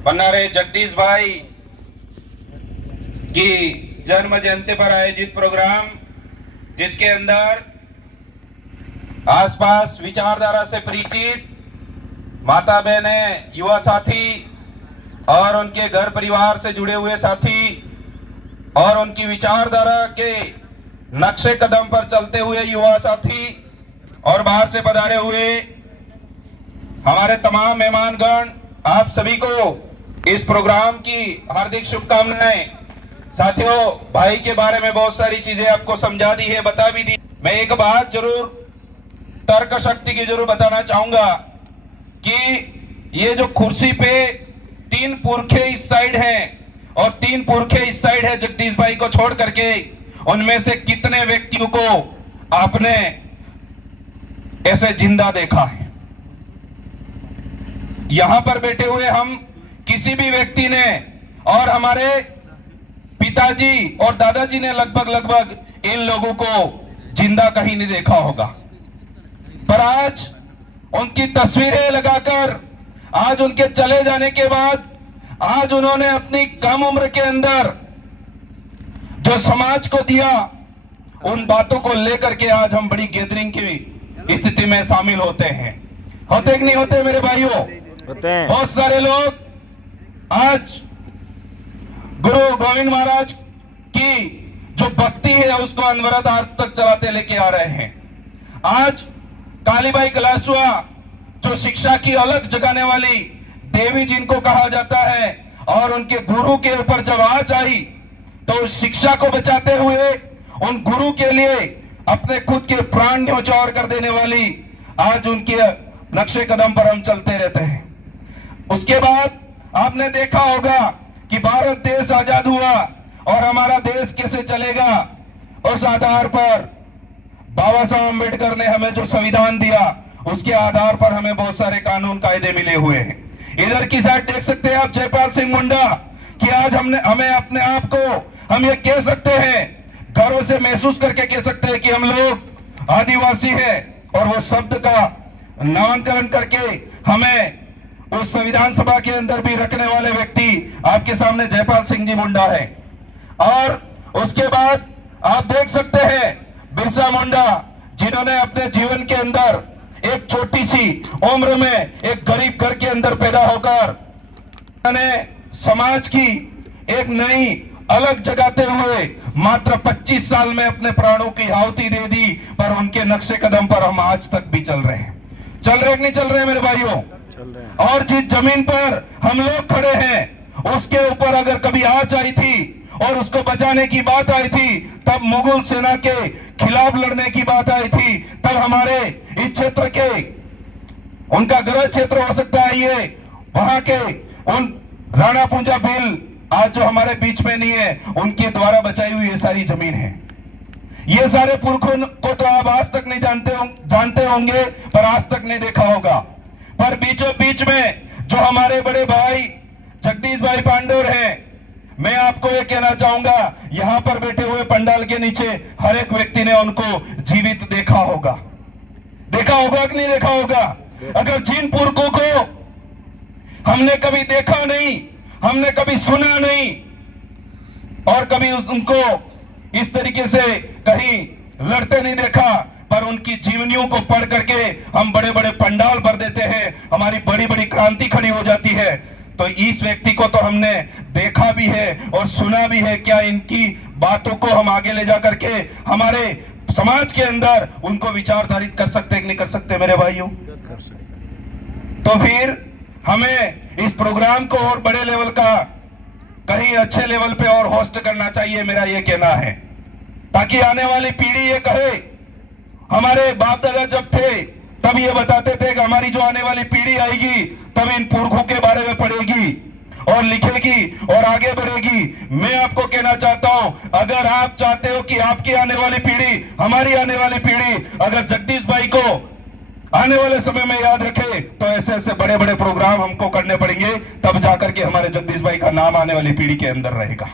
पन्नारे जगदीश भाई की जन्म जयंती पर आयोजित प्रोग्राम, जिसके अंदर आसपास विचारधारा से परिचित माता बहनें, युवा साथी और उनके घर परिवार से जुड़े हुए साथी और उनकी विचारधारा के नक्शे कदम पर चलते हुए युवा साथी और बाहर से पधारे हुए हमारे तमाम मेहमानगण, आप सभी को इस प्रोग्राम की हार्दिक शुभकामनाएं। साथियों, भाई के बारे में बहुत सारी चीजें आपको समझा दी है, बता भी दी। मैं एक बात जरूर तर्क शक्ति की जरूर बताना चाहूंगा कि ये जो कुर्सी पे 3 पुरखे इस साइड हैं और 3 पुरखे इस साइड है, जगदीश भाई को छोड़ करके, उनमें से कितने व्यक्तियों को आपने ऐसे जिंदा देखा है? यहां पर बैठे हुए हम किसी भी व्यक्ति ने और हमारे पिताजी और दादाजी ने लगभग इन लोगों को जिंदा कहीं नहीं देखा होगा। पर आज उनकी तस्वीरें लगाकर, आज उनके चले जाने के बाद, आज उन्होंने अपनी कम उम्र के अंदर जो समाज को दिया, उन बातों को लेकर के आज हम बड़ी गैदरिंग की स्थिति में शामिल होते हैं। होते कि नहीं होते मेरे भाइयों? होते हैं। बहुत सारे लोग आज गुरु गोविंद महाराज की जो भक्ति है उसको अनवरत आज तक चलाते लेके आ रहे हैं। आज कालीबाई कलासुआ जो शिक्षा की अलग जगाने वाली देवी जिनको कहा जाता है, और उनके गुरु के ऊपर जब आँच आई तो उस शिक्षा को बचाते हुए उन गुरु के लिए अपने खुद के प्राण न्यौछावर कर देने वाली आज उनके नक्शे कदम पर हम चलते रहते हैं। उसके बाद आपने देखा होगा कि भारत देश आजाद हुआ और हमारा देश कैसे चलेगा, उस आधार पर बाबा साहब अम्बेडकर ने हमें जो संविधान दिया उसके आधार पर हमें बहुत सारे कानून कायदे मिले हुए हैं। इधर की साइड देख सकते हैं आप जयपाल सिंह मुंडा कि आज हमें अपने आप को हम ये कह सकते हैं, गर्व से महसूस करके कह सकते हैं कि हम लोग आदिवासी हैं, और वो शब्द का नामकरण करके हमें उस संविधान सभा के अंदर भी रखने वाले व्यक्ति आपके सामने जयपाल सिंह जी मुंडा है। और उसके बाद आप देख सकते हैं बिरसा मुंडा, जिन्होंने अपने जीवन के अंदर एक छोटी सी उम्र में एक गरीब घर के अंदर पैदा होकर समाज की एक नई अलग जगाते हुए मात्र 25 साल में अपने प्राणों की आहुति दे दी। पर उनके नक्शे कदम पर हम आज तक भी चल रहे हैं। चल रहे कि नहीं चल रहे मेरे भाइयों? और जिस जमीन पर हम लोग खड़े हैं उसके ऊपर अगर कभी आँच आई थी और उसको बचाने की बात आई थी, तब मुगल सेना के खिलाफ लड़ने की बात आई थी, तब हमारे इस क्षेत्र के, उनका गृह क्षेत्र हो सकता है ये, वहां के उन राणा पूंजा भील आज जो हमारे बीच में नहीं है, उनके द्वारा बचाई हुई ये सारी जमीन है। ये सारे पुरखों को तो आप आज तक नहीं जानते होंगे, पर आज तक नहीं देखा होगा। पर बीचों बीच में जो हमारे बड़े भाई जगदीश भाई पांडुर हैं, मैं आपको ये कहना चाहूंगा, यहां पर बैठे हुए पंडाल के नीचे हर एक व्यक्ति ने उनको जीवित देखा होगा। देखा होगा कि नहीं देखा होगा? अगर जिन पुरखों को हमने कभी देखा नहीं, हमने कभी सुना नहीं, और कभी उनको इस तरीके से कहीं लड़ते नहीं देखा, पर उनकी जीवनियों को पढ़ करके हम बड़े बड़े पंडाल भर देते हैं, हमारी बड़ी बड़ी क्रांति खड़ी हो जाती है। तो इस व्यक्ति को तो हमने देखा भी है और सुना भी है। क्या इनकी बातों को हम आगे ले जा करके हमारे समाज के अंदर उनको विचारधारित कर सकते हैं कि नहीं कर सकते मेरे भाइयों? कर सकते। तो फिर हमें इस प्रोग्राम को और बड़े लेवल का, कहीं अच्छे लेवल पे और होस्ट करना चाहिए, मेरा ये कहना है, ताकि आने वाली पीढ़ी ये कहे, हमारे बाप दादा जब थे तब ये बताते थे कि हमारी जो आने वाली पीढ़ी आएगी तब इन पुरखों के बारे में पढ़ेगी और लिखेगी और आगे बढ़ेगी। मैं आपको कहना चाहता हूं, अगर आप चाहते हो कि आपकी आने वाली पीढ़ी, हमारी आने वाली पीढ़ी अगर जगदीश भाई को आने वाले समय में याद रखे, तो ऐसे ऐसे बड़े बड़े प्रोग्राम हमको करने पड़ेंगे, तब जाकर के हमारे जगदीश भाई का नाम आने वाली पीढ़ी के अंदर रहेगा।